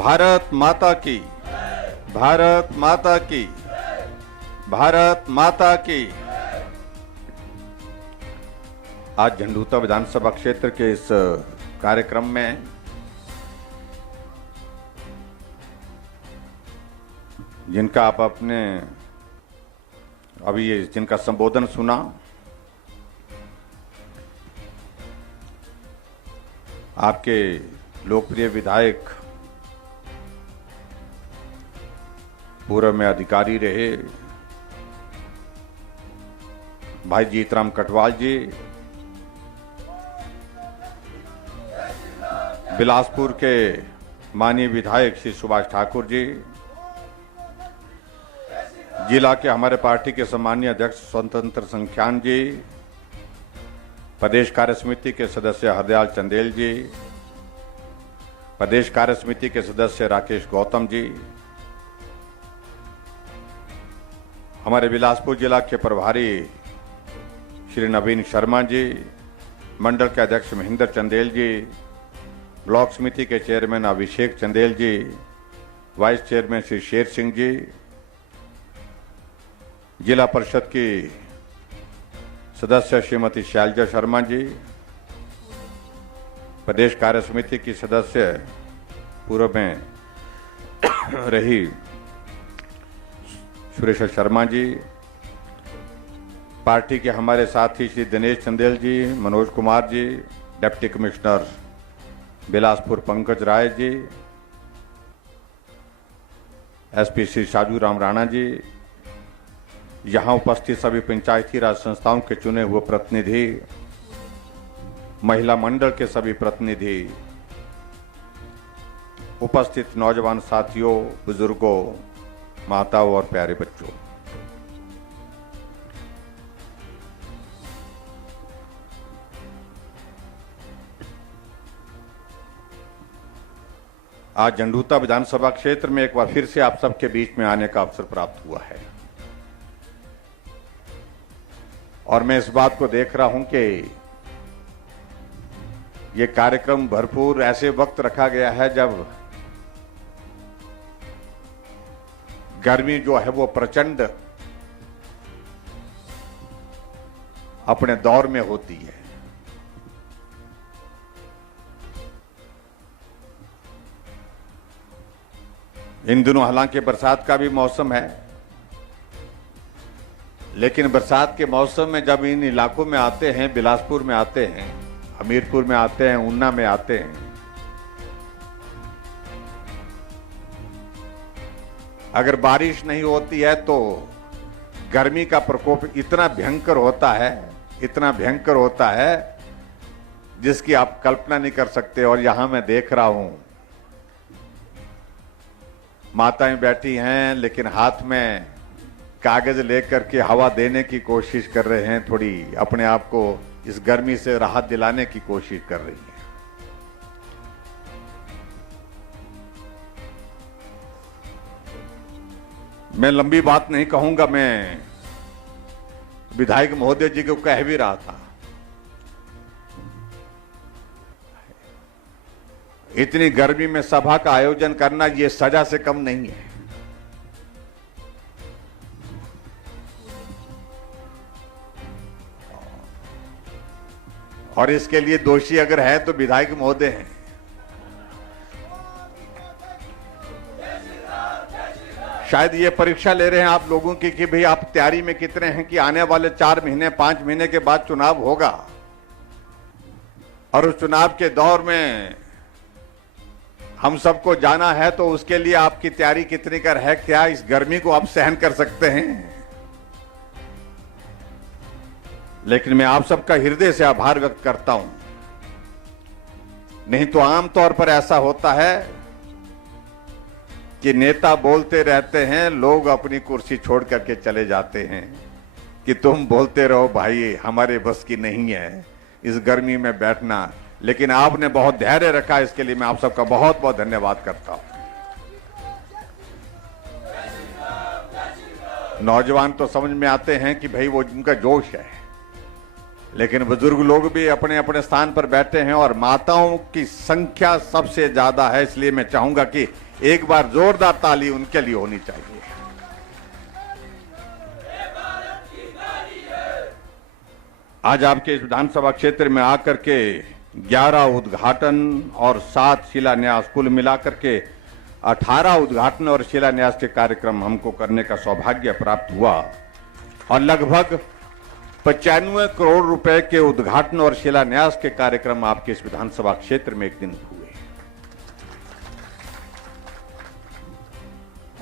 भारत माता की, भारत माता की, भारत माता की। आज झंडूता विधानसभा क्षेत्र के इस कार्यक्रम में जिनका आप अपने अभी ये जिनका संबोधन सुना, आपके लोकप्रिय विधायक, पूर्व में अधिकारी रहे भाई जीतराम कटवाल जी, बिलासपुर के माननीय विधायक श्री सुभाष ठाकुर जी, जिला के हमारे पार्टी के सम्मानीय अध्यक्ष स्वतंत्र संख्यान जी, प्रदेश कार्य समिति के सदस्य हरदयाल चंदेल जी, प्रदेश कार्य समिति के सदस्य राकेश गौतम जी, हमारे बिलासपुर जिला के प्रभारी श्री नवीन शर्मा जी, मंडल के अध्यक्ष महेंद्र चंदेल जी, ब्लॉक समिति के चेयरमैन अभिषेक चंदेल जी, वाइस चेयरमैन श्री शेर सिंह जी, जिला परिषद की सदस्य श्रीमती शैलजा शर्मा जी, प्रदेश कार्य समिति की सदस्य पूर्व में रही सुरेश शर्मा जी, पार्टी के हमारे साथी श्री दिनेश चंदेल जी, Manoj Kumar ji, deputy commissioner Bilaspur Pankaj Rai ji, SP Shri साजू राम राणा जी, यहाँ उपस्थित सभी पंचायती राज संस्थाओं के चुने हुए प्रतिनिधि, महिला मंडल के सभी प्रतिनिधि, उपस्थित नौजवान साथियों, बुजुर्गों, माताओं और प्यारे बच्चों, आज झंडूता विधानसभा क्षेत्र में एक बार फिर से आप सबके बीच में आने का अवसर प्राप्त हुआ है और मैं इस बात को देख रहा हूं कि ये कार्यक्रम भरपूर ऐसे वक्त रखा गया है जब गर्मी जो है वो प्रचंड अपने दौर में होती है। इन दिनों हालांकि बरसात का भी मौसम है, लेकिन बरसात के मौसम में जब इन इलाकों में आते हैं, बिलासपुर में आते हैं, हमीरपुर में आते हैं, ऊना में आते हैं, अगर बारिश नहीं होती है तो गर्मी का प्रकोप इतना भयंकर होता है, इतना भयंकर होता है जिसकी आप कल्पना नहीं कर सकते। और यहां मैं देख रहा हूं माताएं बैठी हैं, लेकिन हाथ में कागज लेकर के हवा देने की कोशिश कर रहे हैं, थोड़ी अपने आप को इस गर्मी से राहत दिलाने की कोशिश कर रही हैं। मैं लंबी बात नहीं कहूंगा, मैं विधायक महोदय जी को कह भी रहा था, इतनी गर्मी में सभा का आयोजन करना ये सजा से कम नहीं है। और इसके लिए दोषी अगर है तो विधायक महोदय हैं। शायद ये परीक्षा ले रहे हैं आप लोगों की कि भाई आप तैयारी में कितने हैं कि आने वाले 4 महीने 5 महीने के बाद चुनाव होगा और उस चुनाव के दौर में हम सबको जाना है, तो उसके लिए आपकी तैयारी कितनी कर है, क्या इस गर्मी को आप सहन कर सकते हैं। लेकिन मैं आप सबका हृदय से आभार व्यक्त करता हूं। नहीं तो आमतौर पर ऐसा होता है कि नेता बोलते रहते हैं, लोग अपनी कुर्सी छोड़ करके चले जाते हैं कि तुम बोलते रहो भाई, हमारे बस की नहीं है इस गर्मी में बैठना। लेकिन आपने बहुत धैर्य रखा, इसके लिए मैं आप सबका बहुत बहुत धन्यवाद करता हूं। नौजवान तो समझ में आते हैं कि भाई वो उनका जोश है, लेकिन बुजुर्ग लोग भी अपने अपने स्थान पर बैठे हैं और माताओं की संख्या सबसे ज्यादा है, इसलिए मैं चाहूंगा कि एक बार जोरदार ताली उनके लिए होनी चाहिए। आज आपके इस विधानसभा क्षेत्र में आकर के 11 उद्घाटन और 7 शिलान्यास, कुल मिलाकर के 18 उद्घाटन और शिलान्यास के कार्यक्रम हमको करने का सौभाग्य प्राप्त हुआ और लगभग 95 करोड़ रुपए के उद्घाटन और शिलान्यास के कार्यक्रम आपके इस विधानसभा क्षेत्र में एक दिन हुए।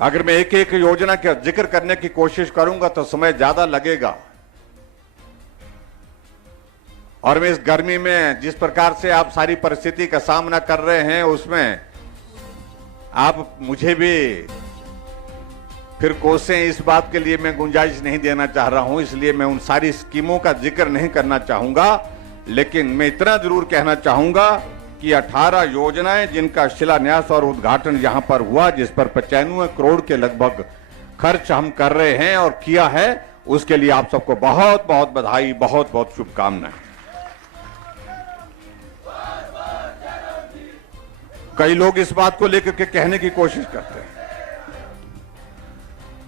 अगर मैं एक एक योजना का जिक्र करने की कोशिश करूंगा तो समय ज्यादा लगेगा और मैं इस गर्मी में जिस प्रकार से आप सारी परिस्थिति का सामना कर रहे हैं उसमें आप मुझे भी फिर कोसें, इस बात के लिए मैं गुंजाइश नहीं देना चाह रहा हूं, इसलिए मैं उन सारी स्कीमों का जिक्र नहीं करना चाहूंगा। लेकिन मैं इतना जरूर कहना चाहूंगा कि 18 योजनाएं जिनका शिलान्यास और उद्घाटन यहां पर हुआ, जिस पर 95 करोड़ के लगभग खर्च हम कर रहे हैं और किया है, उसके लिए आप सबको बहुत बहुत बधाई, बहुत बहुत शुभकामनाएं। कई लोग इस बात को लेकर के कहने की कोशिश करते हैं।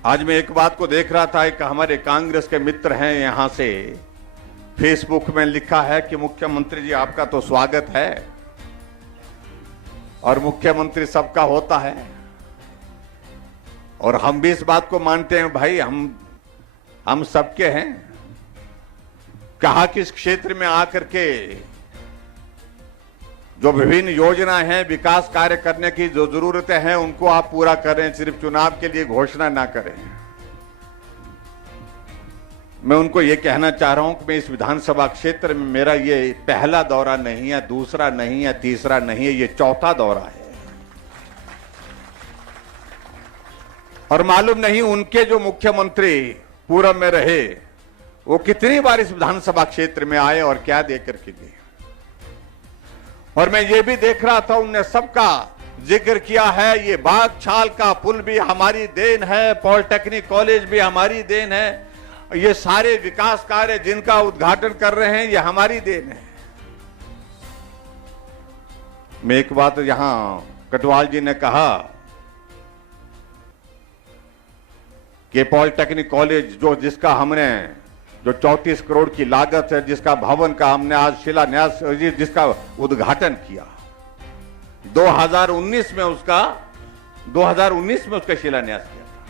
आज मैं एक बात को देख रहा था, एक हमारे कांग्रेस के मित्र हैं यहां से, फेसबुक में लिखा है कि मुख्यमंत्री जी आपका तो स्वागत है और मुख्यमंत्री सबका होता है और हम भी इस बात को मानते हैं, भाई हम सबके हैं। कहा कि इस क्षेत्र में आकर के जो विभिन्न योजनाएं हैं, विकास कार्य करने की जो जरूरतें हैं, उनको आप पूरा करें, सिर्फ चुनाव के लिए घोषणा ना करें। मैं उनको ये कहना चाह रहा हूं कि मैं इस विधानसभा क्षेत्र में, मेरा ये पहला दौरा नहीं है, दूसरा नहीं है, तीसरा नहीं है, ये चौथा दौरा है और मालूम नहीं उनके जो मुख्यमंत्री पूर्व में रहे वो कितनी बार इस विधानसभा क्षेत्र में आए और क्या देकर के गए। और मैं ये भी देख रहा था, उनने सबका जिक्र किया है, ये बागछाल का पुल भी हमारी देन है, पॉलिटेक्निक कॉलेज भी हमारी देन है, ये सारे विकास कार्य जिनका उद्घाटन कर रहे हैं ये हमारी देन है। मैं एक बात यहां कटवाल जी ने कहा कि पॉलिटेक्निक कॉलेज जिसका हमने जो 34 करोड़ की लागत है, जिसका भवन का हमने आज शिलान्यास, जिसका उद्घाटन किया 2019 में उसका शिलान्यास किया था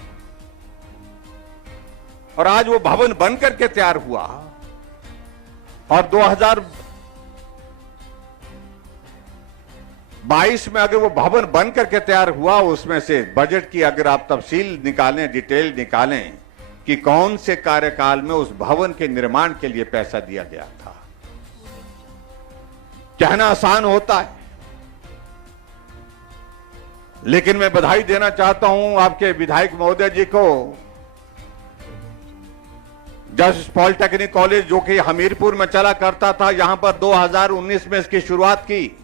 और आज वो भवन बनकर के तैयार हुआ और 2022 में अगर वो भवन बनकर के तैयार हुआ, उसमें से बजट की अगर आप तफसील निकालें, डिटेल निकालें कि कौन से कार्यकाल में उस भवन के निर्माण के लिए पैसा दिया गया था। कहना आसान होता है, लेकिन मैं बधाई देना चाहता हूं आपके विधायक महोदय जी को। जस्ट पॉलिटेक्निक कॉलेज जो कि हमीरपुर में चला करता था, यहां पर 2019 में इसकी शुरुआत की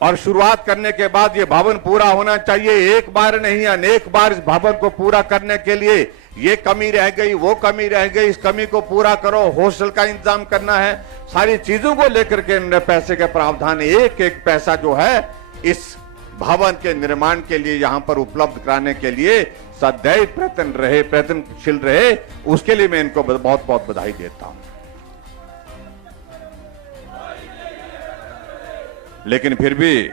और शुरुआत करने के बाद ये भवन पूरा होना चाहिए। एक बार नहीं, अनेक बार इस भवन को पूरा करने के लिए ये कमी रह गई, वो कमी रह गई, इस कमी को पूरा करो, हॉस्टल का इंतजाम करना है, सारी चीजों को लेकर के पैसे के प्रावधान, एक एक पैसा जो है इस भवन के निर्माण के लिए यहां पर उपलब्ध कराने के लिए सदैव प्रयत्नशील रहे। उसके लिए मैं इनको बहुत बहुत बधाई देता हूं। लेकिन फिर भी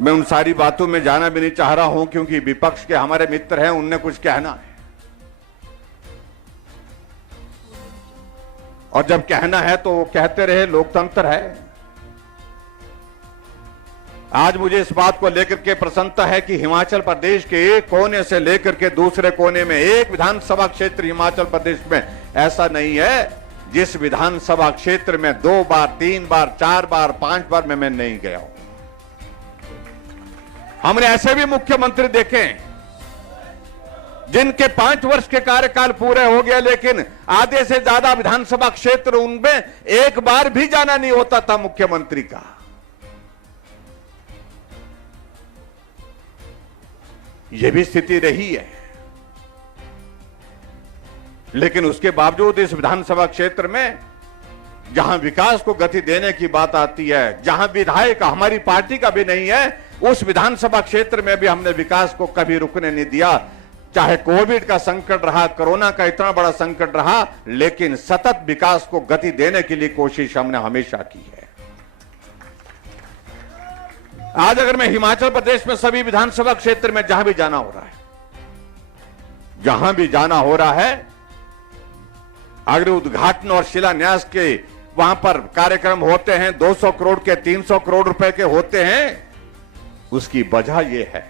मैं उन सारी बातों में जाना भी नहीं चाह रहा हूं, क्योंकि विपक्ष के हमारे मित्र हैं, उनने कुछ कहना है और जब कहना है तो वो कहते रहे, लोकतंत्र है। आज मुझे इस बात को लेकर के प्रसन्नता है कि हिमाचल प्रदेश के एक कोने से लेकर के दूसरे कोने में एक विधानसभा क्षेत्र हिमाचल प्रदेश में ऐसा नहीं है जिस विधानसभा क्षेत्र में 2 बार, 3 बार, 4 बार, 5 बार मैं नहीं गया हूं। हमने ऐसे भी मुख्यमंत्री देखे जिनके 5 वर्ष के कार्यकाल पूरे हो गए, लेकिन आधे से ज्यादा विधानसभा क्षेत्र उनमें एक बार भी जाना नहीं होता था मुख्यमंत्री का। यह भी स्थिति रही है। लेकिन उसके बावजूद इस विधानसभा क्षेत्र में जहां विकास को गति देने की बात आती है, जहां विधायक हमारी पार्टी का भी नहीं है, उस विधानसभा क्षेत्र में भी हमने विकास को कभी रुकने नहीं दिया। चाहे कोविड का संकट रहा, कोरोना का इतना बड़ा संकट रहा, लेकिन सतत विकास को गति देने के लिए कोशिश हमने हमेशा की है। आज अगर मैं हिमाचल प्रदेश में सभी विधानसभा क्षेत्र में जहां भी जाना हो रहा है, अगर उद्घाटन और शिलान्यास के वहां पर कार्यक्रम होते हैं, 200 करोड़ के, 300 करोड़ रुपए के होते हैं, उसकी वजह यह है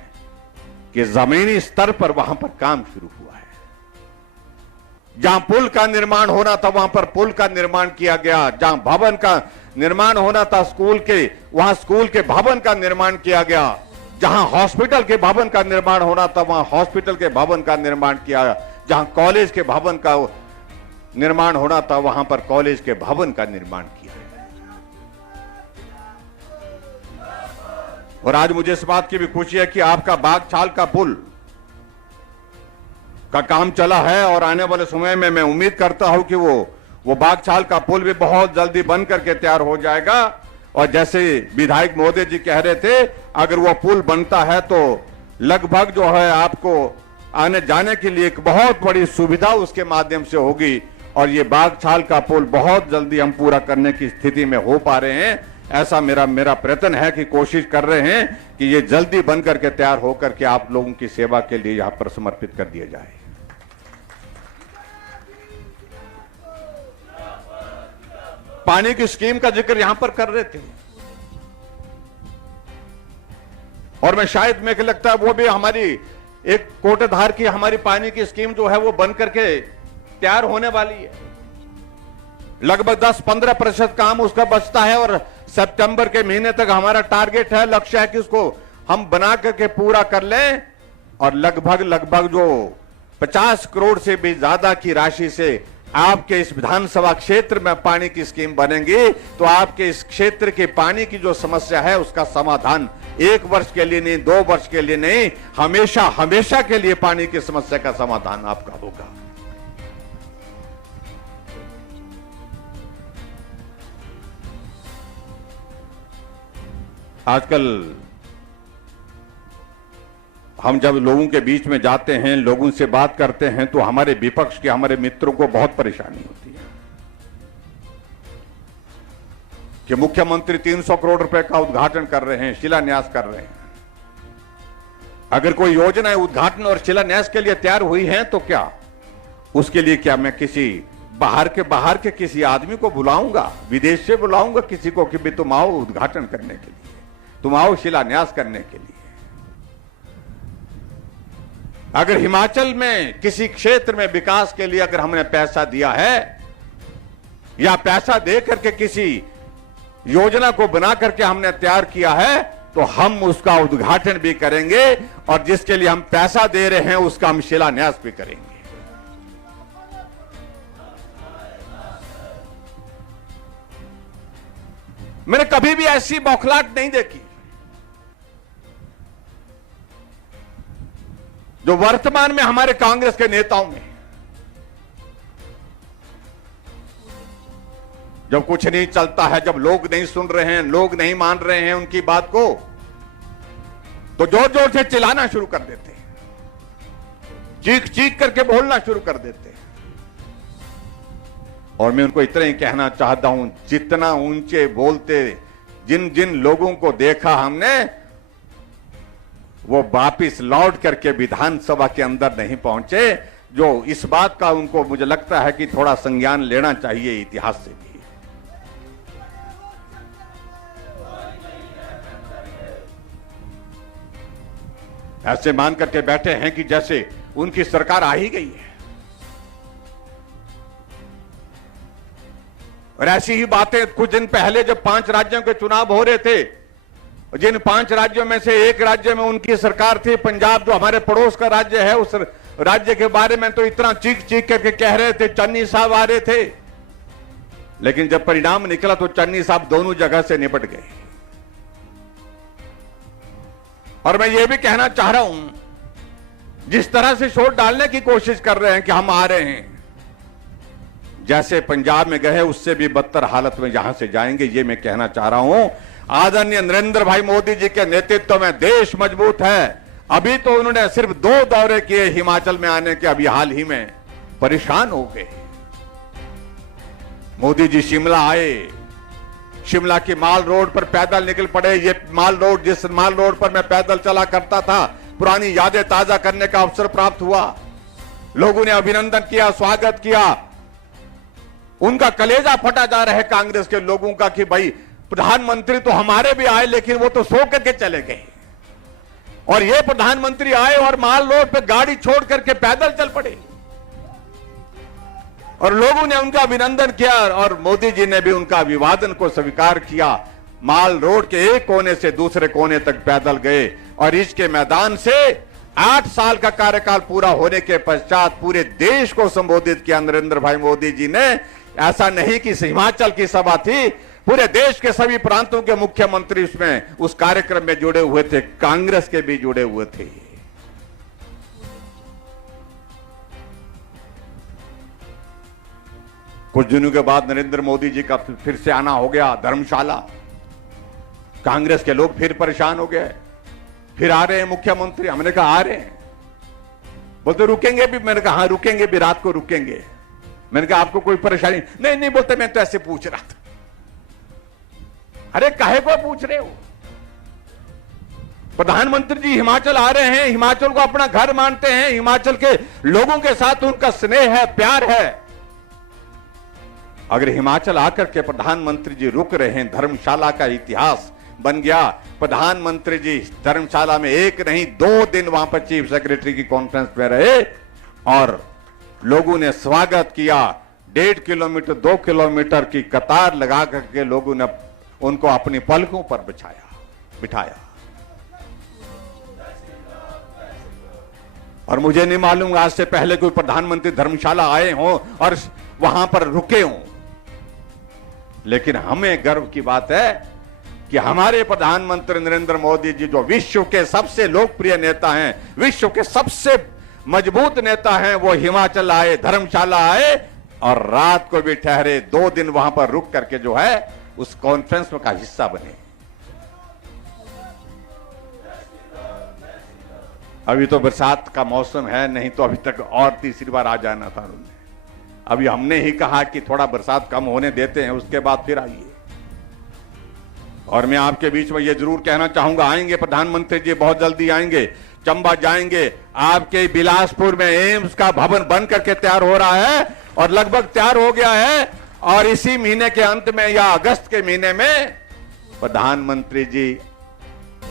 कि जमीनी स्तर पर वहां पर काम शुरू हुआ है। जहां पुल का निर्माण होना था वहां पर पुल का निर्माण किया गया, जहां भवन का निर्माण होना था स्कूल के, वहां स्कूल के भवन का निर्माण किया गया, जहां हॉस्पिटल के भवन का निर्माण होना था वहां हॉस्पिटल के भवन का निर्माण किया, जहां कॉलेज के भवन का निर्माण होना था वहां पर कॉलेज के भवन का निर्माण किया। और आज मुझे इस बात की भी खुशी है कि आपका बागछाल का पुल का काम चला है और आने वाले समय में मैं उम्मीद करता हूं कि वो बागछाल का पुल भी बहुत जल्दी बन करके तैयार हो जाएगा। और जैसे विधायक महोदय जी कह रहे थे, अगर वो पुल बनता है तो लगभग जो है आपको आने जाने के लिए एक बहुत बड़ी सुविधा उसके माध्यम से होगी। और ये बागछाल का पुल बहुत जल्दी हम पूरा करने की स्थिति में हो पा रहे हैं। ऐसा मेरा प्रयत्न है कि कोशिश कर रहे हैं कि ये जल्दी बन करके तैयार होकर के आप लोगों की सेवा के लिए यहां पर समर्पित कर दिया जाए। पानी की स्कीम का जिक्र यहां पर कर रहे थे और मैं शायद मेरे को लगता है वो भी हमारी एक कोटाधार की हमारी पानी की स्कीम जो है वो बन करके तैयार होने वाली है। लगभग 10-15% काम उसका बचता है और सितंबर के महीने तक हमारा टारगेट है, लक्ष्य है कि उसको हम बना करके पूरा कर लें। और लगभग जो 50 करोड़ से भी ज्यादा की राशि से आपके इस विधानसभा क्षेत्र में पानी की स्कीम बनेगी तो आपके इस क्षेत्र के पानी की जो समस्या है उसका समाधान 1 वर्ष के लिए नहीं, 2 वर्ष के लिए नहीं, हमेशा के लिए पानी की समस्या का समाधान आपका होगा। आजकल हम जब लोगों के बीच में जाते हैं, लोगों से बात करते हैं तो हमारे विपक्ष के हमारे मित्रों को बहुत परेशानी होती है कि मुख्यमंत्री 300 करोड़ रुपए का उद्घाटन कर रहे हैं, शिलान्यास कर रहे हैं। अगर कोई योजना उद्घाटन और शिलान्यास के लिए तैयार हुई है तो क्या उसके लिए क्या मैं किसी बाहर के किसी आदमी को बुलाऊंगा, विदेश से बुलाऊंगा किसी को कि भी तुम आओ उद्घाटन करने के लिए, तुम आओ शिलान्यास करने के लिए। अगर हिमाचल में किसी क्षेत्र में विकास के लिए अगर हमने पैसा दिया है या पैसा दे करके किसी योजना को बना करके हमने तैयार किया है तो हम उसका उद्घाटन भी करेंगे और जिसके लिए हम पैसा दे रहे हैं उसका हम शिलान्यास भी करेंगे। मैंने कभी भी ऐसी बौखलाहट नहीं देखी जो वर्तमान में हमारे कांग्रेस के नेताओं में। जब कुछ नहीं चलता है, जब लोग नहीं सुन रहे हैं, लोग नहीं मान रहे हैं उनकी बात को, तो जोर जोर से चिल्लाना शुरू कर देते हैं, चीख चीख करके बोलना शुरू कर देते हैं। और मैं उनको इतना ही कहना चाहता हूं, जितना ऊंचे बोलते जिन जिन लोगों को देखा हमने वो वापिस लौट करके विधानसभा के अंदर नहीं पहुंचे, जो इस बात का उनको मुझे लगता है कि थोड़ा संज्ञान लेना चाहिए इतिहास से भी। ऐसे मान करके बैठे हैं कि जैसे उनकी सरकार आ ही गई है। और ऐसी ही बातें कुछ दिन पहले जब 5 राज्यों के चुनाव हो रहे थे, जिन 5 राज्यों में से एक राज्य में उनकी सरकार थी, पंजाब जो हमारे पड़ोस का राज्य है, उस राज्य के बारे में तो इतना चीख चीख करके कह रहे थे, चन्नी साहब आ रहे थे। लेकिन जब परिणाम निकला तो चन्नी साहब दोनों जगह से निपट गए। और मैं ये भी कहना चाह रहा हूं, जिस तरह से शोर डालने की कोशिश कर रहे हैं कि हम आ रहे हैं, जैसे पंजाब में गए उससे भी बदतर हालत में यहां से जाएंगे, ये मैं कहना चाह रहा हूं। आदरणीय नरेंद्र भाई मोदी जी के नेतृत्व में देश मजबूत है। अभी तो उन्होंने सिर्फ 2 दौरे किए हिमाचल में आने के, अभी हाल ही में परेशान हो गए। मोदी जी शिमला आए, शिमला की माल रोड पर पैदल निकल पड़े। ये माल रोड, जिस माल रोड पर मैं पैदल चला करता था, पुरानी यादें ताजा करने का अवसर प्राप्त हुआ। लोगों ने अभिनंदन किया, स्वागत किया। उनका कलेजा फटा जा रहा है कांग्रेस के लोगों का कि भाई प्रधानमंत्री तो हमारे भी आए, लेकिन वो तो सो करके चले गए, और ये प्रधानमंत्री आए और माल रोड पे गाड़ी छोड़ करके पैदल चल पड़े। और लोगों ने उनका अभिनंदन किया और मोदी जी ने भी उनका अभिवादन को स्वीकार किया। माल रोड के एक कोने से दूसरे कोने तक पैदल गए और इसके मैदान से 8 साल का कार्यकाल पूरा होने के पश्चात पूरे देश को संबोधित किया नरेंद्र भाई मोदी जी ने। ऐसा नहीं कि हिमाचल की सभा थी, पूरे देश के सभी प्रांतों के मुख्यमंत्री उसमें उस कार्यक्रम में जुड़े हुए थे, कांग्रेस के भी जुड़े हुए थे। कुछ दिनों के बाद नरेंद्र मोदी जी का फिर से आना हो गया धर्मशाला। कांग्रेस के लोग फिर परेशान हो गए, फिर आ रहे हैं मुख्यमंत्री। हमने कहा आ रहे हैं, बोलते रुकेंगे भी। मैंने कहा हाँ रुकेंगे भी, रात को रुकेंगे। मैंने कहा आपको कोई परेशानी नहीं? नहीं बोलते मैं तो ऐसे पूछ रहा था। अरे काहे को पूछ रहे हो? प्रधानमंत्री जी हिमाचल आ रहे हैं, हिमाचल को अपना घर मानते हैं, हिमाचल के लोगों के साथ उनका स्नेह है, प्यार है। अगर हिमाचल आकर के प्रधानमंत्री जी रुक रहे हैं, धर्मशाला का इतिहास बन गया। प्रधानमंत्री जी धर्मशाला में एक नहीं 2 दिन वहां पर चीफ सेक्रेटरी की कॉन्फ्रेंस में रहे और लोगों ने स्वागत किया। 1.5 किलोमीटर 2 किलोमीटर की कतार लगा करके लोगों ने उनको अपनी पलकों पर बिठाया। और मुझे नहीं मालूम आज से पहले कोई प्रधानमंत्री धर्मशाला आए हों और वहां पर रुके हों, लेकिन हमें गर्व की बात है कि हमारे प्रधानमंत्री नरेंद्र मोदी जी, जो विश्व के सबसे लोकप्रिय नेता हैं, विश्व के सबसे मजबूत नेता हैं, वो हिमाचल आए, धर्मशाला आए और रात को भी ठहरे। 2 दिन वहां पर रुक करके जो है उस कॉन्फ्रेंस का हिस्सा बने। अभी तो बरसात का मौसम है, नहीं तो अभी तक और तीसरी बार आ जाना था उन्होंने। अभी हमने ही कहा कि थोड़ा बरसात कम होने देते हैं, उसके बाद फिर आइए। और मैं आपके बीच में ये जरूर कहना चाहूंगा, आएंगे प्रधानमंत्री जी, बहुत जल्दी आएंगे, चंबा जाएंगे। आपके बिलासपुर में एम्स का भवन बन करके तैयार हो रहा है और लगभग तैयार हो गया है, और इसी महीने के अंत में या अगस्त के महीने में प्रधानमंत्री जी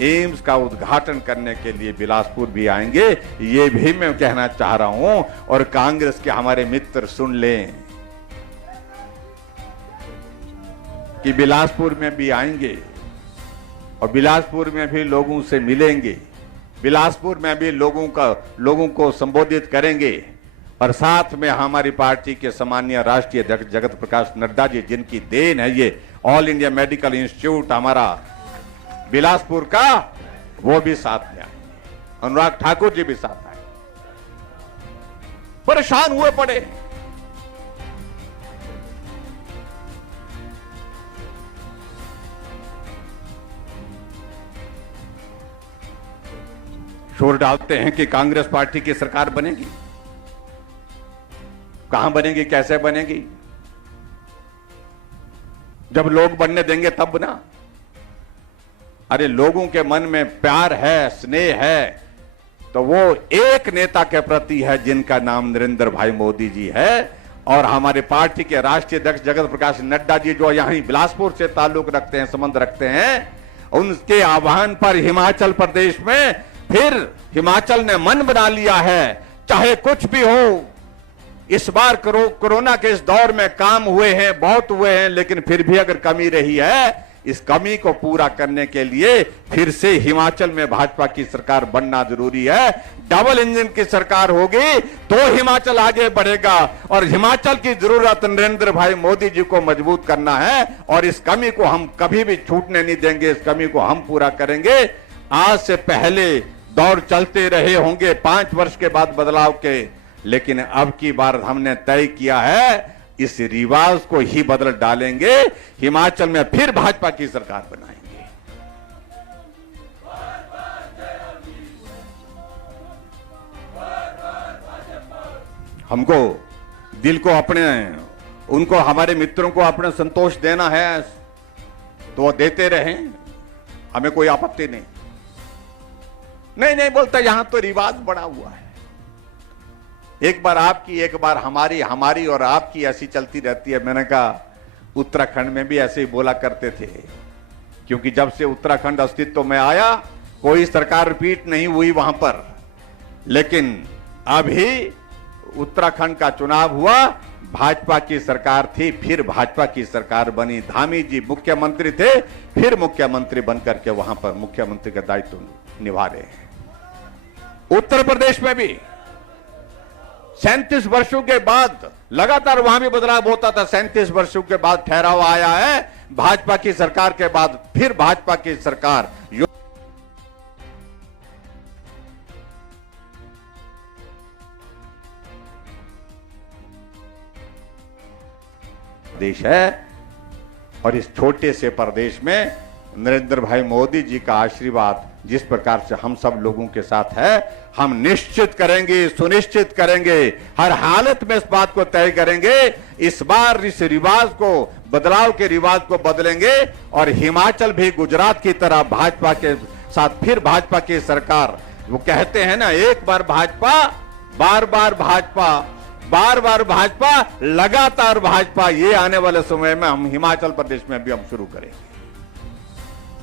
एम्स का उद्घाटन करने के लिए बिलासपुर भी आएंगे। ये भी मैं कहना चाह रहा हूं, और कांग्रेस के हमारे मित्र सुन लें कि बिलासपुर में भी आएंगे और बिलासपुर में भी लोगों से मिलेंगे, बिलासपुर में भी लोगों को संबोधित करेंगे। और साथ में हमारी पार्टी के सम्मानीय राष्ट्रीय अध्यक्ष जगत प्रकाश नड्डा जी, जिनकी देन है ये ऑल इंडिया मेडिकल इंस्टीट्यूट हमारा बिलासपुर का, वो भी साथ में आए। अनुराग ठाकुर जी भी साथ आए। परेशान हुए पड़े। शोर डालते हैं कि कांग्रेस पार्टी की सरकार बनेगी। कहां बनेगी, कैसे बनेगी? जब लोग बनने देंगे तब ना। अरे लोगों के मन में प्यार है, स्नेह है, तो वो एक नेता के प्रति है जिनका नाम नरेंद्र भाई मोदी जी है। और हमारे पार्टी के राष्ट्रीय अध्यक्ष जगत प्रकाश नड्डा जी, जो यहीं बिलासपुर से ताल्लुक रखते हैं, संबंध रखते हैं, उनके आह्वान पर हिमाचल प्रदेश में फिर हिमाचल ने मन बना लिया है, चाहे कुछ भी हो। इस बार कोरोना के इस दौर में काम हुए हैं, बहुत हुए हैं, लेकिन फिर भी अगर कमी रही है, इस कमी को पूरा करने के लिए फिर से हिमाचल में भाजपा की सरकार बनना जरूरी है। डबल इंजन की सरकार होगी तो हिमाचल आगे बढ़ेगा, और हिमाचल की जरूरत नरेंद्र भाई मोदी जी को मजबूत करना है, और इस कमी को हम कभी भी छूटने नहीं देंगे। इस कमी को हम पूरा करेंगे। आज से पहले दौर चलते रहे होंगे 5 वर्ष के बाद बदलाव के, लेकिन अब की बार हमने तय किया है इस रिवाज को ही बदल डालेंगे, हिमाचल में फिर भाजपा की सरकार बनाएंगे। हमको दिल को अपने, उनको, हमारे मित्रों को अपने संतोष देना है तो वो देते रहें, हमें कोई आपत्ति नहीं। नहीं बोलता, यहां तो रिवाज बड़ा हुआ है, एक बार आपकी एक बार हमारी, हमारी और आपकी ऐसी चलती रहती है। मैंने कहा उत्तराखंड में भी ऐसे ही बोला करते थे, क्योंकि जब से उत्तराखंड अस्तित्व में आया कोई सरकार रिपीट नहीं हुई वहां पर, लेकिन अभी उत्तराखंड का चुनाव हुआ, भाजपा की सरकार थी, फिर भाजपा की सरकार बनी। धामी जी मुख्यमंत्री थे, फिर मुख्यमंत्री बनकर के वहां पर मुख्यमंत्री का दायित्व निभा रहे हैं। उत्तर प्रदेश में भी 37 वर्षों के बाद लगातार वहां भी बदलाव होता था। 37 वर्षों के बाद ठहराव आया है, भाजपा की सरकार के बाद फिर भाजपा की सरकार। देश है और इस छोटे से प्रदेश में नरेंद्र भाई मोदी जी का आशीर्वाद जिस प्रकार से हम सब लोगों के साथ है, हम निश्चित करेंगे, सुनिश्चित करेंगे, हर हालत में इस बात को तय करेंगे, इस बार इस रिवाज को, बदलाव के रिवाज को बदलेंगे और हिमाचल भी गुजरात की तरह भाजपा के साथ फिर भाजपा की सरकार। वो कहते हैं ना, एक बार भाजपा, बार बार भाजपा, बार बार भाजपा, लगातार भाजपा। ये आने वाले समय में हम हिमाचल प्रदेश में भी हम शुरू करेंगे।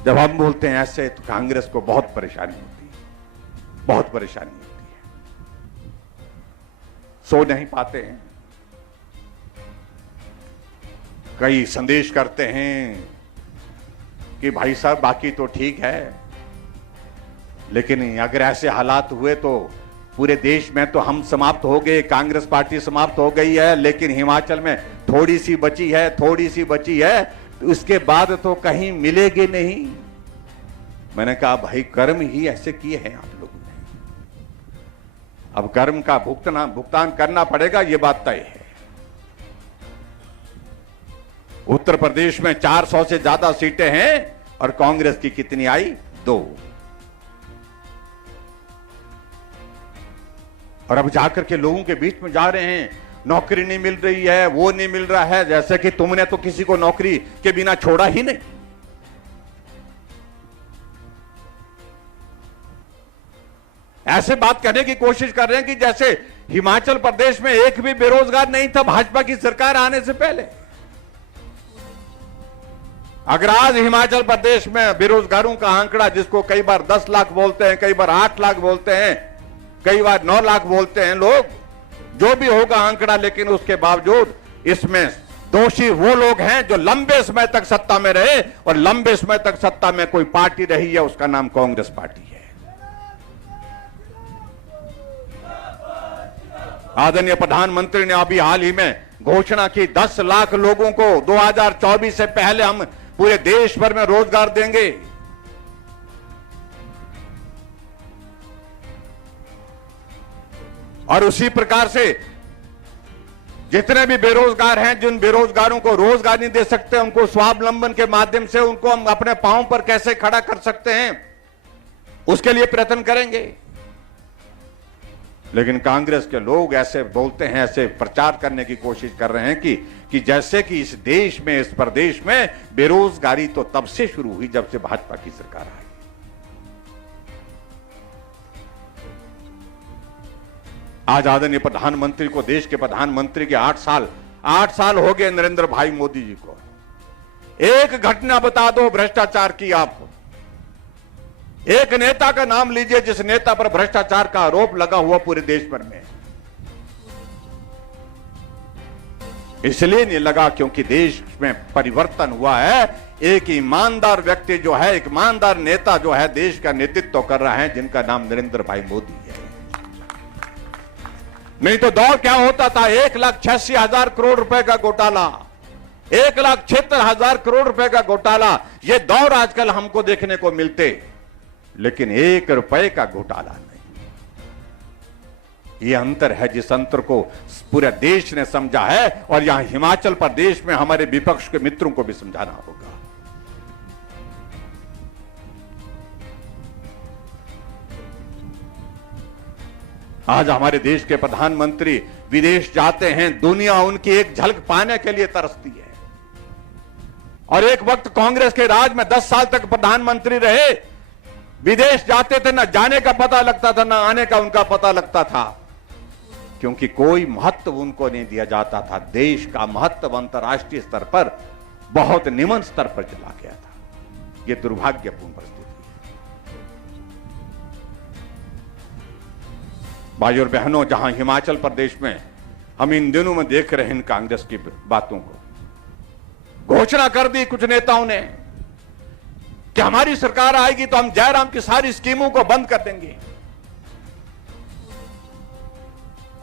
जब हम बोलते हैं ऐसे तो कांग्रेस को बहुत परेशानी होती है, बहुत परेशानी होती है, सो नहीं पाते हैं, कई संदेश करते हैं कि भाई साहब बाकी तो ठीक है, लेकिन अगर ऐसे हालात हुए तो पूरे देश में तो हम समाप्त हो गए, कांग्रेस पार्टी समाप्त हो गई है, लेकिन हिमाचल में थोड़ी सी बची है, थोड़ी सी बची है, तो उसके बाद तो कहीं मिलेगी नहीं। मैंने कहा भाई कर्म ही ऐसे किए हैं आप लोगों ने, अब कर्म का भुगतान करना पड़ेगा, ये बात तय है। उत्तर प्रदेश में 400 से ज्यादा सीटें हैं और कांग्रेस की कितनी आई? 2। और अब जाकर के लोगों के बीच में जा रहे हैं, नौकरी नहीं मिल रही है, वो नहीं मिल रहा है, जैसे कि तुमने तो किसी को नौकरी के बिना छोड़ा ही नहीं। ऐसे बात करने की कोशिश कर रहे हैं कि जैसे हिमाचल प्रदेश में एक भी बेरोजगार नहीं था भाजपा की सरकार आने से पहले। अगर आज हिमाचल प्रदेश में बेरोजगारों का आंकड़ा, जिसको कई बार 10 लाख बोलते हैं, कई बार 8 लाख बोलते हैं, कई बार 9 लाख बोलते हैं लोग, जो भी होगा आंकड़ा, लेकिन उसके बावजूद इसमें दोषी वो लोग हैं जो लंबे समय तक सत्ता में रहे, और लंबे समय तक सत्ता में कोई पार्टी रही है, उसका नाम कांग्रेस पार्टी है। आदरणीय प्रधानमंत्री ने अभी हाल ही में घोषणा की 10 लाख लोगों को 2024 से पहले हम पूरे देश भर में रोजगार देंगे। और उसी प्रकार से जितने भी बेरोजगार हैं, जिन बेरोजगारों को रोजगार नहीं दे सकते, उनको स्वावलंबन के माध्यम से उनको हम अपने पांव पर कैसे खड़ा कर सकते हैं, उसके लिए प्रयत्न करेंगे। लेकिन कांग्रेस के लोग ऐसे बोलते हैं, ऐसे प्रचार करने की कोशिश कर रहे हैं कि जैसे कि इस देश में, इस प्रदेश में बेरोजगारी तो तब से शुरू हुई जब से भाजपा की सरकार आई। आज आदरणीय प्रधानमंत्री को, देश के प्रधानमंत्री के 8 साल हो गए नरेंद्र भाई मोदी जी को। एक घटना बता दो भ्रष्टाचार की, आप एक नेता का नाम लीजिए जिस नेता पर भ्रष्टाचार का आरोप लगा हुआ पूरे देश भर में। इसलिए नहीं लगा क्योंकि देश में परिवर्तन हुआ है। एक ईमानदार व्यक्ति जो है, एक ईमानदार नेता जो है, देश का नेतृत्व कर रहा है, जिनका नाम नरेंद्र भाई मोदी है। नहीं तो दौर क्या होता था? 1,86,000 करोड़ रुपए का घोटाला, 1,76,000 करोड़ रुपए का घोटाला, ये दौर आजकल हमको देखने को मिलते, लेकिन 1 रुपए का घोटाला नहीं। ये अंतर है जिस अंतर को पूरे देश ने समझा है, और यहां हिमाचल प्रदेश में हमारे विपक्ष के मित्रों को भी समझाना होगा। आज हमारे देश के प्रधानमंत्री विदेश जाते हैं, दुनिया उनकी एक झलक पाने के लिए तरसती है। और एक वक्त कांग्रेस के राज में 10 साल तक प्रधानमंत्री रहे, विदेश जाते थे, ना जाने का पता लगता था, ना आने का उनका पता लगता था, क्योंकि कोई महत्व उनको नहीं दिया जाता था। देश का महत्व अंतर्राष्ट्रीय स्तर पर बहुत निम्न स्तर पर चला गया था। यह दुर्भाग्यपूर्ण परिस्थिति है। भाइयों और बहनों, जहां हिमाचल प्रदेश में हम इन दिनों में देख रहे हैं इन कांग्रेस की बातों को, घोषणा कर दी कुछ नेताओं ने कि हमारी सरकार आएगी तो हम जयराम की सारी स्कीमों को बंद कर देंगे।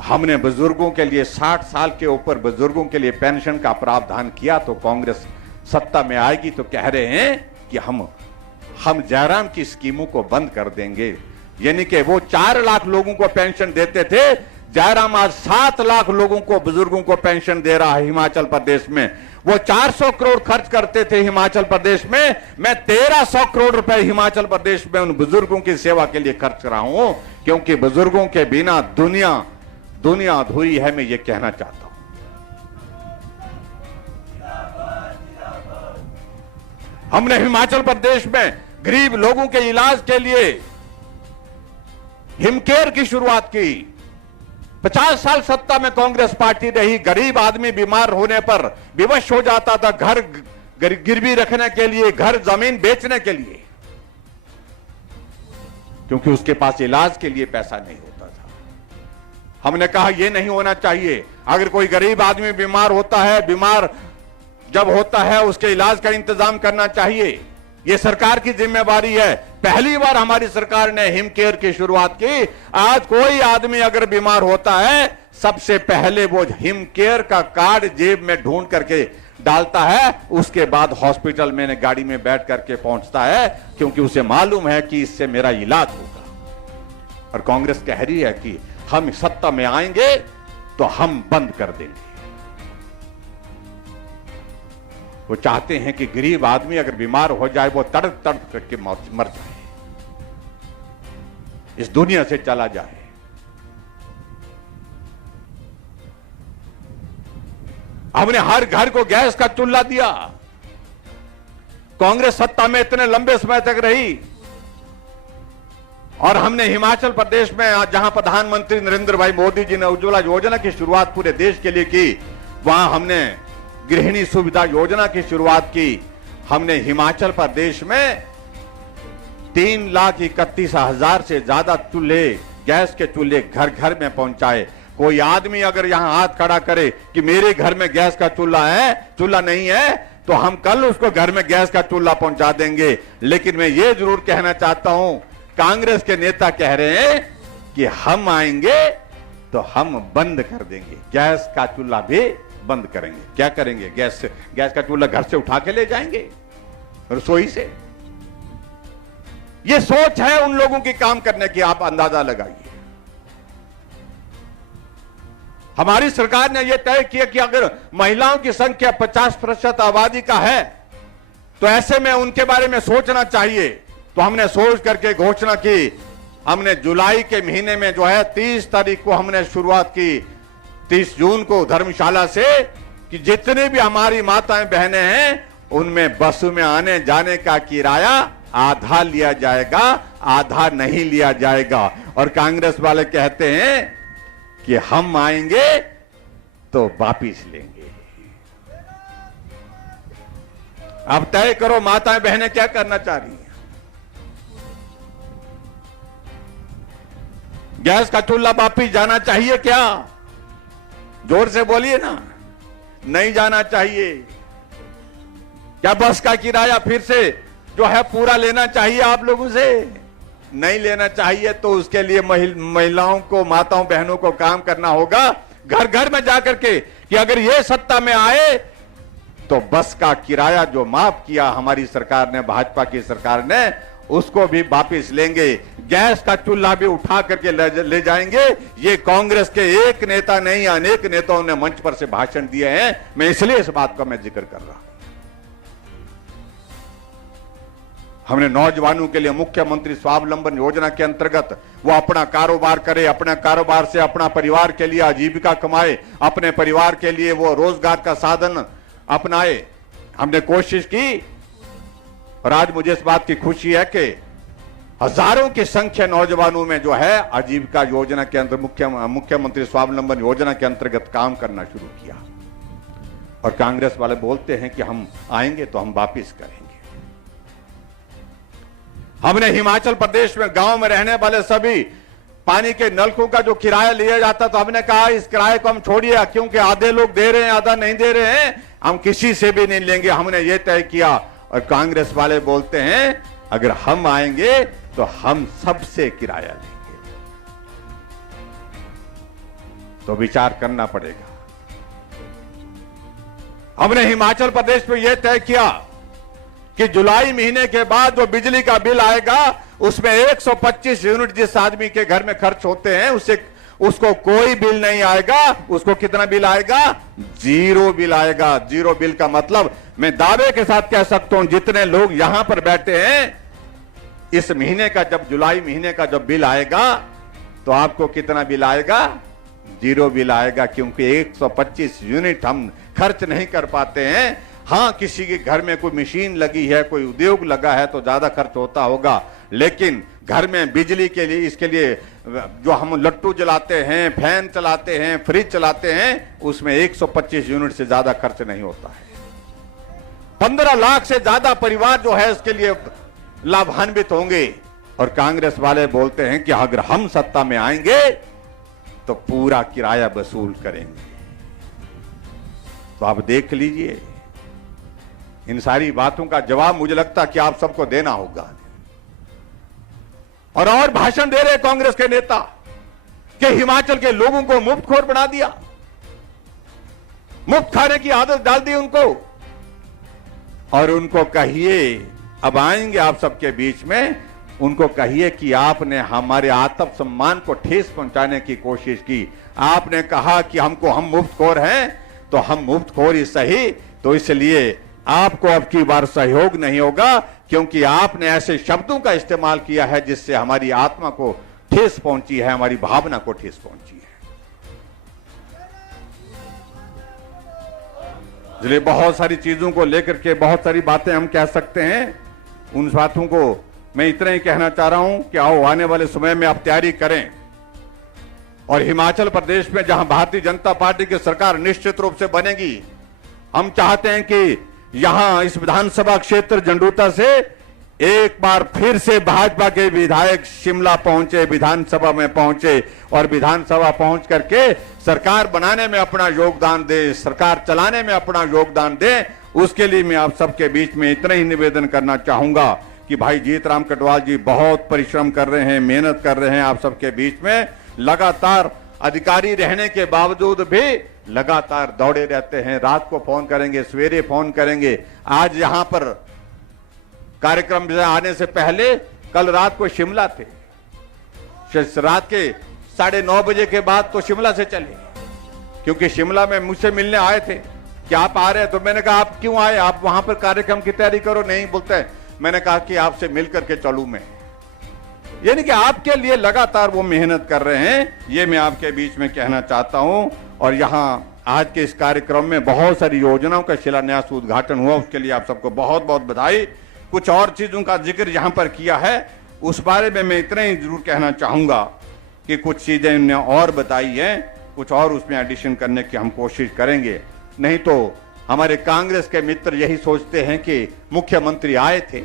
हमने बुजुर्गों के लिए 60 साल के ऊपर बुजुर्गों के लिए पेंशन का प्रावधान किया, तो कांग्रेस सत्ता में आएगी तो कह रहे हैं कि हम जयराम की स्कीमों को बंद कर देंगे। यानी कि वो 4 लाख लोगों को पेंशन देते थे, जयराम आज 7 लाख लोगों को, बुजुर्गों को पेंशन दे रहा है हिमाचल प्रदेश में। वो 400 करोड़ खर्च करते थे हिमाचल प्रदेश में, मैं 1300 करोड़ रुपए हिमाचल प्रदेश में उन बुजुर्गों की सेवा के लिए खर्च रहा हूं, क्योंकि बुजुर्गों के बिना दुनिया अधूरी है, मैं ये कहना चाहता हूं। हमने हिमाचल प्रदेश में गरीब लोगों के इलाज के लिए हिमकेयर की शुरुआत की। 50 साल सत्ता में कांग्रेस पार्टी रही, गरीब आदमी बीमार होने पर विवश हो जाता था घर गिरवी रखने के लिए, घर जमीन बेचने के लिए, क्योंकि उसके पास इलाज के लिए पैसा नहीं होता था। हमने कहा यह नहीं होना चाहिए। अगर कोई गरीब आदमी बीमार होता है, बीमार जब होता है उसके इलाज का इंतजाम करना चाहिए, यह सरकार की जिम्मेवारी है। पहली बार हमारी सरकार ने हिमकेयर की शुरुआत की। आज कोई आदमी अगर बीमार होता है, सबसे पहले वो हिमकेयर का कार्ड जेब में ढूंढ करके डालता है, उसके बाद हॉस्पिटल में गाड़ी में बैठ करके पहुंचता है, क्योंकि उसे मालूम है कि इससे मेरा इलाज होगा। और कांग्रेस कह रही है कि हम सत्ता में आएंगे तो हम बंद कर देंगे। वो चाहते हैं कि गरीब आदमी अगर बीमार हो जाए वो तड़प तड़प करके मर जाए, इस दुनिया से चला जाए। हमने हर घर को गैस का चूल्हा दिया। कांग्रेस सत्ता में इतने लंबे समय तक रही, और हमने हिमाचल प्रदेश में जहां प्रधानमंत्री नरेंद्र भाई मोदी जी ने उज्ज्वला योजना की शुरुआत पूरे देश के लिए की, वहां हमने गृहिणी सुविधा योजना की शुरुआत की। हमने हिमाचल प्रदेश में 3,31,000 से ज्यादा चूल्हे, गैस के चूल्हे घर घर में पहुंचाए। कोई आदमी अगर यहां हाथ खड़ा करे कि मेरे घर में गैस का चूल्हा नहीं है, तो हम कल उसको घर में गैस का चूल्हा पहुंचा देंगे। लेकिन मैं ये जरूर कहना चाहता हूं, कांग्रेस के नेता कह रहे हैं कि हम आएंगे तो हम बंद कर देंगे, गैस का चूल्हा भी बंद करेंगे। क्या करेंगे? गैस का चूल्हा घर से उठा के ले जाएंगे, रसोई से। यह सोच है उन लोगों की काम करने की, आप अंदाजा लगाइए। हमारी सरकार ने यह तय किया कि अगर महिलाओं की संख्या 50% आबादी का है, तो ऐसे में उनके बारे में सोचना चाहिए। तो हमने सोच करके घोषणा की। हमने जुलाई के महीने में जो है 30 तारीख को हमने शुरुआत की, 30 जून को धर्मशाला से, कि जितने भी हमारी माताएं बहनें हैं उनमें बस में आने जाने का किराया आधा लिया जाएगा, आधा नहीं लिया जाएगा। और कांग्रेस वाले कहते हैं कि हम आएंगे तो वापिस लेंगे। अब तय करो माताएं बहनें क्या करना चाह रही हैं। गैस का चूल्हा वापिस जाना चाहिए क्या? जोर से बोलिए ना। नहीं जाना चाहिए। क्या बस का किराया फिर से जो है पूरा लेना चाहिए आप लोगों से? नहीं लेना चाहिए। तो उसके लिए महिलाओं को, माताओं बहनों को काम करना होगा घर घर में जाकर के, कि अगर ये सत्ता में आए तो बस का किराया जो माफ किया हमारी सरकार ने, भाजपा की सरकार ने, उसको भी वापस लेंगे, गैस का चूल्हा भी उठा करके ले जाएंगे। ये कांग्रेस के एक नेता नहीं, अनेक नेताओं ने मंच पर से भाषण दिए हैं। मैं इसलिए इस बात का मैं जिक्र कर रहा हूं। हमने नौजवानों के लिए मुख्यमंत्री स्वावलंबन योजना के अंतर्गत वो अपना कारोबार करे, अपने कारोबार से अपना परिवार के लिए आजीविका कमाए, अपने परिवार के लिए वो रोजगार का साधन अपनाए। हमने कोशिश की और आज मुझे इस बात की खुशी है कि हजारों की संख्या नौजवानों में जो है आजीविका योजना के अंदर मुख्यमंत्री स्वावलंबन योजना के अंतर्गत काम करना शुरू किया। और कांग्रेस वाले बोलते हैं कि हम आएंगे तो हम वापिस करेंगे। हमने हिमाचल प्रदेश में गांव में रहने वाले सभी पानी के नलकों का जो किराया लिया जाता, तो हमने कहा इस किराए को हम छोड़िए, क्योंकि आधे लोग दे रहे हैं, आधा नहीं दे रहे हैं, हम किसी से भी नहीं लेंगे। हमने ये तय किया। और कांग्रेस वाले बोलते हैं अगर हम आएंगे तो हम सबसे किराया लेंगे। तो विचार करना पड़ेगा। हमने हिमाचल प्रदेश में यह तय किया कि जुलाई महीने के बाद जो बिजली का बिल आएगा उसमें 125 यूनिट जिस आदमी के घर में खर्च होते हैं उसको कोई बिल नहीं आएगा। उसको कितना बिल आएगा? 0 बिल आएगा। 0 बिल का मतलब मैं दावे के साथ कह सकता हूं, जितने लोग यहां पर बैठे हैं, इस महीने का जब जुलाई महीने का जब बिल आएगा तो आपको कितना बिल आएगा? 0 बिल आएगा, क्योंकि 125 यूनिट हम खर्च नहीं कर पाते हैं। हां, किसी के घर में कोई मशीन लगी है, कोई उद्योग लगा है तो ज्यादा खर्च होता होगा, लेकिन घर में बिजली के लिए, इसके लिए जो हम लट्टू जलाते हैं, फैन चलाते हैं, फ्रिज चलाते हैं, उसमें 125 यूनिट से ज्यादा खर्च नहीं होता है। 15 लाख से ज्यादा परिवार जो है इसके लिए लाभान्वित होंगे। और कांग्रेस वाले बोलते हैं कि अगर हम सत्ता में आएंगे तो पूरा किराया वसूल करेंगे। तो आप देख लीजिए, इन सारी बातों का जवाब मुझे लगता कि आप सबको देना होगा। और भाषण दे रहे कांग्रेस के नेता कि हिमाचल के लोगों को मुफ्तखोर बना दिया, मुफ्त खाने की आदत डाल दी उनको। और उनको कहिए, अब आएंगे आप सबके बीच में, उनको कहिए कि आपने हमारे आत्मसम्मान को ठेस पहुंचाने की कोशिश की। आपने कहा कि हम मुफ्तखोर हैं, तो हम मुफ्तखोर ही सही। तो इसलिए आपको अब की बार सहयोग नहीं होगा, क्योंकि आपने ऐसे शब्दों का इस्तेमाल किया है जिससे हमारी आत्मा को ठेस पहुंची है, हमारी भावना को ठेस पहुंची है। इसलिए बहुत सारी चीजों को लेकर के बहुत सारी बातें हम कह सकते हैं। उन बातों को मैं इतना ही कहना चाह रहा हूं कि आओ, आने वाले समय में आप तैयारी करें। और हिमाचल प्रदेश में जहां भारतीय जनता पार्टी की सरकार निश्चित रूप से बनेगी, हम चाहते हैं कि यहां इस विधानसभा क्षेत्र झंडूता से एक बार फिर से भाजपा के विधायक शिमला पहुंचे, विधानसभा में पहुंचे, और विधानसभा पहुंच करके सरकार बनाने में अपना योगदान दे, सरकार चलाने में अपना योगदान दे। उसके लिए मैं आप सबके बीच में इतना ही निवेदन करना चाहूंगा कि भाई जीतराम कटवाल जी बहुत परिश्रम कर रहे हैं, मेहनत कर रहे हैं आप सबके बीच में। लगातार अधिकारी रहने के बावजूद भी लगातार दौड़े रहते हैं। रात को फोन करेंगे, सवेरे फोन करेंगे। आज यहां पर कार्यक्रम आने से पहले कल रात को शिमला थे। रात के 9:30 बजे के बाद तो शिमला से चले, क्योंकि शिमला में मुझसे मिलने आए थे कि आप आ रहे हैं। तो मैंने कहा आप क्यों आए, आप वहां पर कार्यक्रम की तैयारी करो। नहीं बोलते, मैंने कहा कि आपसे मिलकर के चलूं मैं। यानी कि आपके लिए लगातार वो मेहनत कर रहे हैं, ये मैं आपके बीच में कहना चाहता हूं। और यहां आज के इस कार्यक्रम में बहुत सारी योजनाओं का शिलान्यास उद्घाटन हुआ, उसके लिए आप सबको बहुत बहुत बधाई। कुछ और चीजों का जिक्र यहां पर किया है, उस बारे में मैं इतना ही जरूर कहना चाहूंगा कि कुछ चीजें इन्होंने और बताई हैं, कुछ और उसमें एडिशन करने की हम कोशिश करेंगे। नहीं तो हमारे कांग्रेस के मित्र यही सोचते हैं कि मुख्यमंत्री आए थे,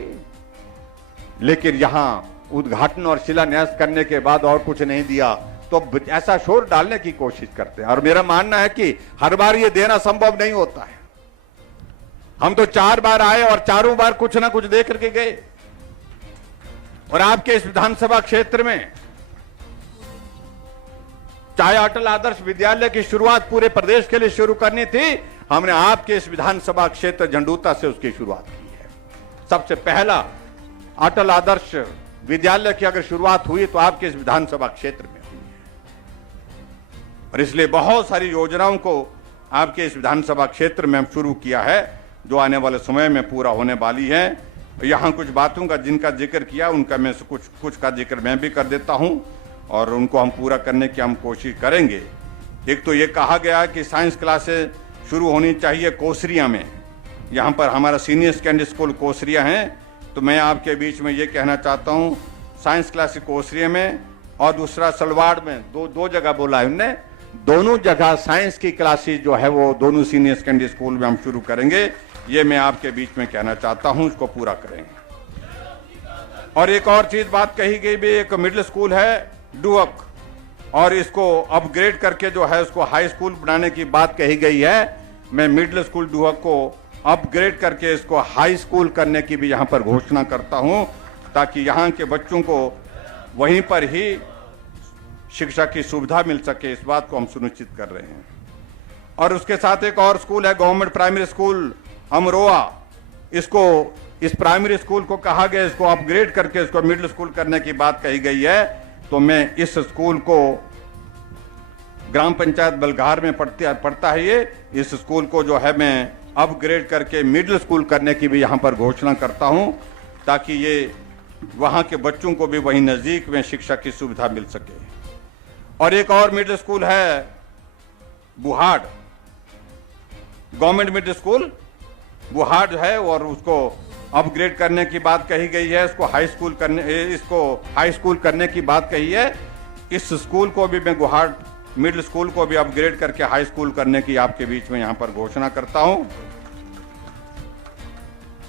लेकिन यहां उद्घाटन और शिलान्यास करने के बाद और कुछ नहीं दिया, तो ऐसा शोर डालने की कोशिश करते हैं। और मेरा मानना है कि हर बार ये देना संभव नहीं होता है। हम तो 4 बार आए और चारों बार कुछ ना कुछ दे करके गए। और आपके इस विधानसभा क्षेत्र में चाहे अटल आदर्श विद्यालय की शुरुआत पूरे प्रदेश के लिए शुरू करनी थी, हमने आपके इस विधानसभा क्षेत्र झंडूता से उसकी शुरुआत की है। सबसे पहला अटल आदर्श विद्यालय की अगर शुरुआत हुई तो आपके इस विधानसभा क्षेत्र में हुई है, और इसलिए बहुत सारी योजनाओं को आपके इस विधानसभा क्षेत्र में हम शुरू किया है जो आने वाले समय में पूरा होने वाली है। यहाँ कुछ बातों का जिनका जिक्र किया उनका में से कुछ का जिक्र मैं भी कर देता हूँ और उनको हम पूरा करने की हम कोशिश करेंगे। एक तो ये कहा गया कि साइंस क्लासेस शुरू होनी चाहिए कोसरिया में। यहाँ पर हमारा सीनियर सेकेंडरी स्कूल कोसरिया है, तो मैं आपके बीच में ये कहना चाहता हूँ साइंस क्लास कोसरिया में और दूसरा सलवाड़ में, दो जगह बोला है उनने, दोनों जगह साइंस की क्लासेस जो है वो दोनों सीनियर सेकेंडरी स्कूल में हम शुरू करेंगे। ये मैं आपके बीच में कहना चाहता हूँ, इसको पूरा करेंगे। और एक और चीज बात कही गई भी, एक मिडिल स्कूल है डुअक और इसको अपग्रेड करके जो है उसको हाई स्कूल बनाने की बात कही गई है। मैं मिडिल स्कूल डुअक को अपग्रेड करके इसको हाई स्कूल करने की भी यहाँ पर घोषणा करता हूँ, ताकि यहाँ के बच्चों को वहीं पर ही शिक्षा की सुविधा मिल सके, इस बात को हम सुनिश्चित कर रहे हैं। और उसके साथ एक और स्कूल है गवर्नमेंट प्राइमरी स्कूल अमरोहा, इसको इस प्राइमरी स्कूल को कहा गया इसको अपग्रेड करके इसको मिडिल स्कूल करने की बात कही गई है। तो मैं इस स्कूल को ग्राम पंचायत बलघार में पढ़ता है ये, इस स्कूल को जो है मैं अपग्रेड करके मिडिल स्कूल करने की भी यहाँ पर घोषणा करता हूँ, ताकि ये वहाँ के बच्चों को भी वहीं नज़दीक में शिक्षा की सुविधा मिल सके। और एक और मिडिल स्कूल है बुहाड़, गवर्नमेंट मिडिल स्कूल बुहाड़ है और उसको अपग्रेड करने की बात कही गई है, इसको हाई स्कूल करने की बात कही है। इस स्कूल को भी मैं बुहाड़ मिडिल स्कूल को भी अपग्रेड करके हाई स्कूल करने की आपके बीच में यहां पर घोषणा करता हूं।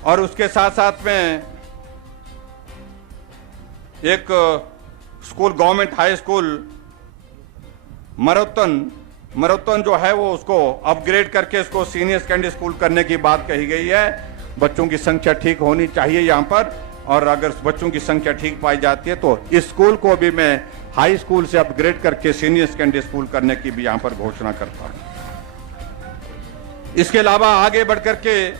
और उसके साथ साथ में एक स्कूल गवर्नमेंट हाई स्कूल मरोतन जो है वो उसको अपग्रेड करके इसको सीनियर सेकेंडरी स्कूल करने की बात कही गई है। बच्चों की संख्या ठीक होनी चाहिए यहाँ पर, और अगर बच्चों की संख्या ठीक पाई जाती है तो इस स्कूल को भी मैं हाई स्कूल से अपग्रेड करके सीनियर सेकेंडरी स्कूल करने की भी यहाँ पर घोषणा करता हूँ। इसके अलावा आगे बढ़कर के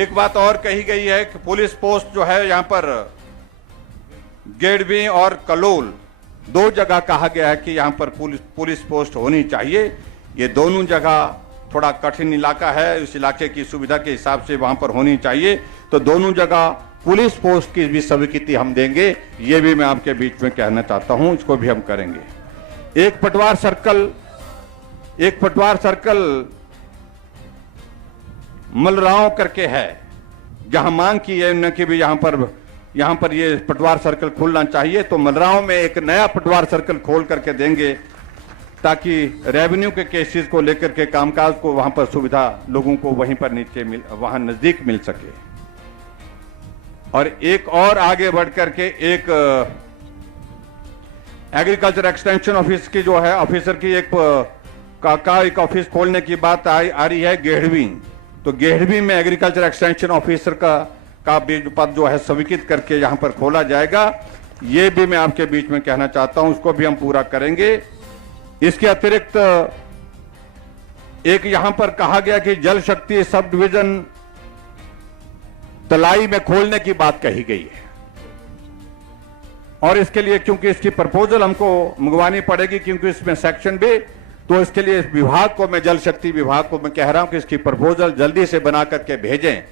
एक बात और कही गई है कि पुलिस पोस्ट जो है यहाँ पर गेड़वी और कलोल दो जगह कहा गया है कि यहाँ पर पुलिस पोस्ट होनी चाहिए। ये दोनों जगह थोड़ा कठिन इलाका है, इस इलाके की सुविधा के हिसाब से वहां पर होनी चाहिए, तो दोनों जगह पुलिस पोस्ट की भी स्वीकृति हम देंगे। ये भी मैं आपके बीच में कहना चाहता हूं, इसको भी हम करेंगे। एक पटवार सर्कल मलराव करके है, जहां मांग की है उन्होंने कि भी यहाँ पर ये पटवार सर्कल खुलना चाहिए, तो मलराव में एक नया पटवार सर्कल खोल करके देंगे, ताकि रेवेन्यू के केसेस को लेकर के कामकाज को वहां पर सुविधा लोगों को वहीं पर वहां नजदीक मिल सके। और एक और आगे बढ़ करके एक एग्रीकल्चर एक्सटेंशन ऑफिस की जो है ऑफिसर की एक ऑफिस खोलने की बात आ रही है गेढ़वी, तो गेढ़वी में एग्रीकल्चर एक्सटेंशन ऑफिसर का भी पद जो है स्वीकृत करके यहां पर खोला जाएगा। ये भी मैं आपके बीच में कहना चाहता हूं, उसको भी हम पूरा करेंगे। इसके अतिरिक्त एक यहां पर कहा गया कि जल शक्ति सब डिवीजन तलाई में खोलने की बात कही गई है, और इसके लिए क्योंकि इसकी प्रपोजल हमको मंगवानी पड़ेगी, क्योंकि इसमें सेक्शन भी, तो इसके लिए इस विभाग को मैं जल शक्ति विभाग को मैं कह रहा हूं कि इसकी प्रपोजल जल्दी से बना करके भेजें,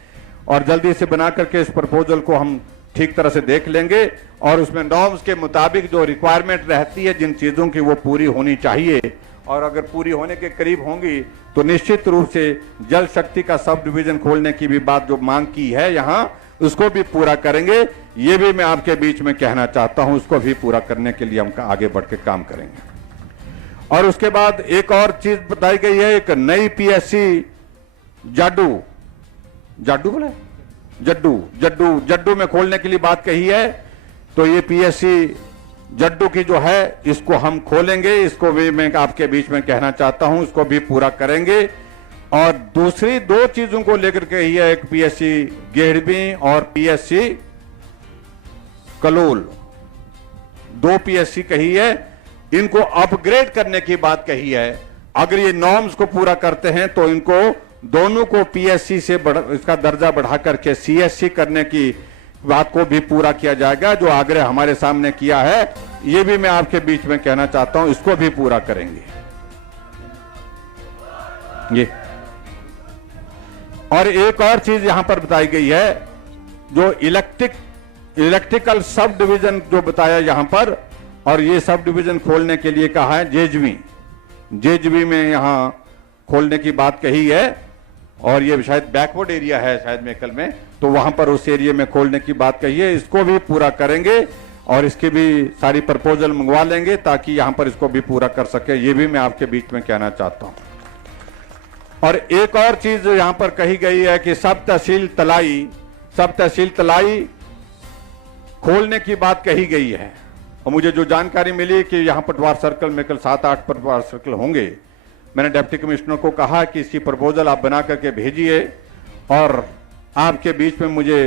और जल्दी से बना करके इस प्रपोजल को हम ठीक तरह से देख लेंगे, और उसमें नॉर्म्स के मुताबिक जो रिक्वायरमेंट रहती है जिन चीजों की वो पूरी होनी चाहिए, और अगर पूरी होने के करीब होंगी तो निश्चित रूप से जल शक्ति का सब डिवीजन खोलने की भी बात जो मांग की है यहाँ, उसको भी पूरा करेंगे। ये भी मैं आपके बीच में कहना चाहता हूं, उसको भी पूरा करने के लिए हम आगे बढ़ के काम करेंगे। और उसके बाद एक और चीज बताई गई है, एक नई पीएससी जड्डू में खोलने के लिए बात कही है, तो ये पीएससी जड्डू की जो है इसको हम खोलेंगे, इसको भी मैं आपके बीच में कहना चाहता हूं, इसको भी पूरा करेंगे। और दूसरी दो चीजों को लेकर के ही है, एक पीएससी गेढ़वी और पीएससी कलोल, दो पीएससी कही है, इनको अपग्रेड करने की बात कही है। अगर ये नॉर्म्स को पूरा करते हैं तो इनको दोनों को पीएससी से इसका दर्जा बढ़ा करके सीएससी करने की बात को भी पूरा किया जाएगा। जो आग्रह हमारे सामने किया है, ये भी मैं आपके बीच में कहना चाहता हूं, इसको भी पूरा करेंगे। ये और एक और चीज यहां पर बताई गई है, जो इलेक्ट्रिकल सब डिवीजन जो बताया यहां पर, और ये सब डिवीजन खोलने के लिए कहा है जेजवी में यहां खोलने की बात कही है, और ये शायद बैकवर्ड एरिया है शायद मेकल में, तो वहां पर उस एरिया में खोलने की बात कही है। इसको भी पूरा करेंगे और इसकी भी सारी प्रपोजल मंगवा लेंगे ताकि यहां पर इसको भी पूरा कर सके। ये भी मैं आपके बीच में कहना चाहता हूं। और एक और चीज जो यहां पर कही गई है कि सब तहसील तलाई खोलने की बात कही गई है, और मुझे जो जानकारी मिली कि यहां पटवार सर्कल में कल 7-8 पटवार सर्कल होंगे। मैंने डिप्टी कमिश्नर को कहा कि इसकी प्रपोजल आप बना करके भेजिए, और आपके बीच में मुझे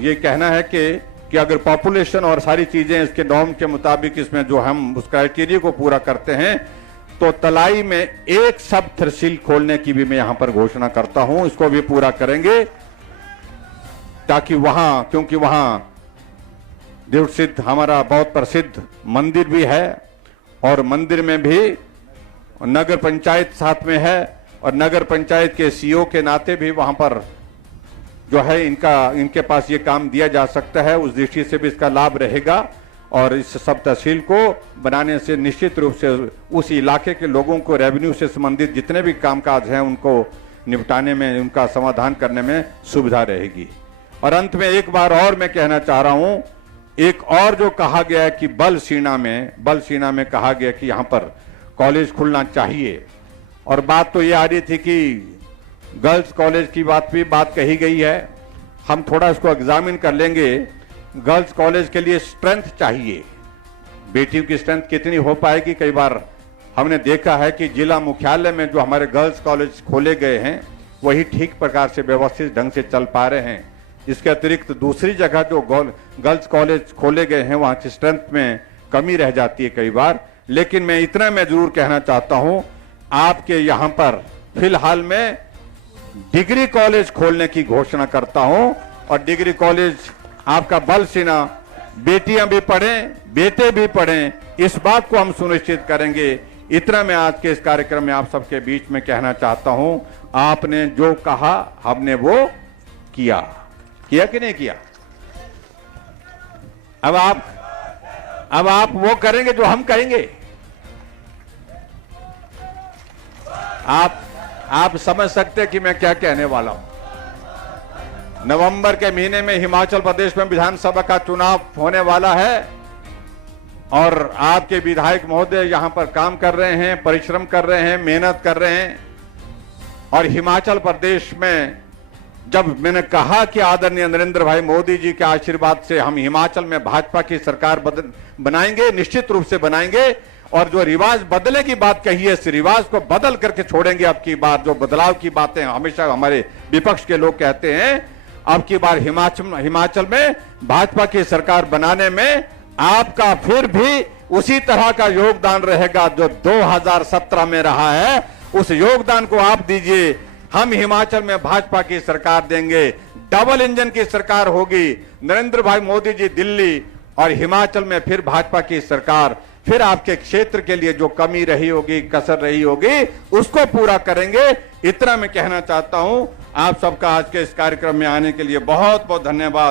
ये कहना है कि अगर पॉपुलेशन और सारी चीजें इसके नॉर्म के मुताबिक इसमें जो हम उस क्राइटेरिया को पूरा करते हैं, तो तलाई में एक सब तहसील खोलने की भी मैं यहां पर घोषणा करता हूं। इसको भी पूरा करेंगे ताकि वहां, क्योंकि वहां देवसिद्ध हमारा बहुत प्रसिद्ध मंदिर भी है, और मंदिर में भी नगर पंचायत साथ में है, और नगर पंचायत के सीईओ के नाते भी वहां पर जो है इनके पास ये काम दिया जा सकता है। उस दृष्टि से भी इसका लाभ रहेगा, और इस सब तहसील को बनाने से निश्चित रूप से उस इलाके के लोगों को रेवेन्यू से संबंधित जितने भी कामकाज हैं उनको निपटाने में, उनका समाधान करने में सुविधा रहेगी। और अंत में एक बार और मैं कहना चाह रहा हूं, एक और जो कहा गया है कि बलसीना में कहा गया कि यहां पर कॉलेज खुलना चाहिए, और बात तो ये आ रही थी कि गर्ल्स कॉलेज की बात कही गई है। हम थोड़ा इसको एग्जामिन कर लेंगे। गर्ल्स कॉलेज के लिए स्ट्रेंथ चाहिए, बेटियों की स्ट्रेंथ कितनी हो पाएगी। कई बार हमने देखा है कि जिला मुख्यालय में जो हमारे गर्ल्स कॉलेज खोले गए हैं वही ठीक प्रकार से व्यवस्थित ढंग से चल पा रहे हैं। इसके अतिरिक्त दूसरी जगह जो गर्ल्स कॉलेज खोले गए हैं वहां की स्ट्रेंथ में कमी रह जाती है कई बार। लेकिन मैं इतना मैं जरूर कहना चाहता हूं, आपके यहां पर फिलहाल में डिग्री कॉलेज खोलने की घोषणा करता हूं, और डिग्री कॉलेज आपका बलसीना, बेटियां भी पढ़ें बेटे भी पढ़ें, इस बात को हम सुनिश्चित करेंगे। इतना मैं आज के इस कार्यक्रम में आप सबके बीच में कहना चाहता हूं। आपने जो कहा हमने वो किया कि नहीं किया? अब आप वो करेंगे जो हम कहेंगे। आप समझ सकते हैं कि मैं क्या कहने वाला हूं। नवंबर के महीने में हिमाचल प्रदेश में विधानसभा का चुनाव होने वाला है, और आपके विधायक महोदय यहां पर काम कर रहे हैं, परिश्रम कर रहे हैं, मेहनत कर रहे हैं। और हिमाचल प्रदेश में जब मैंने कहा कि आदरणीय नरेंद्र भाई मोदी जी के आशीर्वाद से हम हिमाचल में भाजपा की सरकार बनाएंगे, निश्चित रूप से बनाएंगे, और जो रिवाज बदलने की बात कही है इस रिवाज को बदल करके छोड़ेंगे। अब की बार जो बदलाव की बातें हमेशा हमारे विपक्ष के लोग कहते हैं, अब की बार हिमाचल में भाजपा की सरकार बनाने में आपका फिर भी उसी तरह का योगदान रहेगा जो 2017 में रहा है। उस योगदान को आप दीजिए। हम हिमाचल में भाजपा की सरकार देंगे, डबल इंजन की सरकार होगी। नरेंद्र भाई मोदी जी दिल्ली और हिमाचल में फिर भाजपा की सरकार। फिर आपके क्षेत्र के लिए जो कमी रही होगी, कसर रही होगी, उसको पूरा करेंगे। इतना मैं कहना चाहता हूं। आप सबका आज के इस कार्यक्रम में आने के लिए बहुत बहुत धन्यवाद।